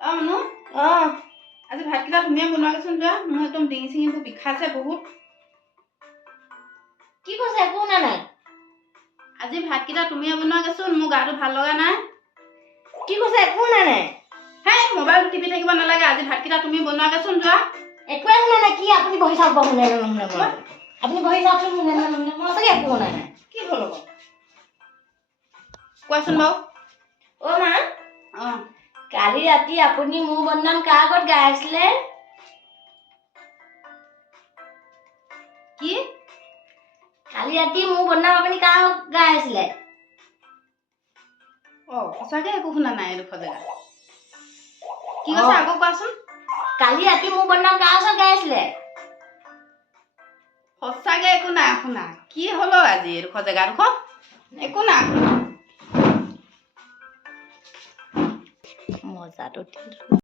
মনো আজি ভাতকেইটা তুমিয়ে বনোৱাগেচোন যোৱা মোৰ একদম ডিঙি চিঙিবোৰ বিষাইছে বহুত কি কৈছে একো না নাই আজি ভাতকেইটা তুমিয়ে বনোৱাগেচোন মোৰ গাটো ভাল লগা নাই কি কৈছে একো না নাই হেই মোবাইল টিপি থাকিব নালাগে আজি ভাতকেইটা তুমি বনোৱাগেচোন যোৱা একোৱে শুনা নাই কি আপুনি বহি চাওক শুনে নুশুনে মই আপুনি বহি চাওকচোন শুনে নুশুনে মই চাগে একো শুনা নাই কি হ'ল আকৌ কোৱাচোন বাৰু মা কালি ৰাতি আপুনি মোৰ বদনাম কাৰ আগত গাই আছিলে কি কালি ৰাতি মোৰ বদনাম আপুনি কাৰ আগত গাই আছিলে সঁচাকে একো শুনা নাই এডোখৰ জেগা কি কৈছে আকৌ কোৱাচোন কালি ৰাতি মোৰ বদনাম কাৰ আগত গাই আছিলে সঁচাকে একো নাই শুনা কি হলো আজি এডোখৰ জেগাডোখৰ একো নাই মজাটো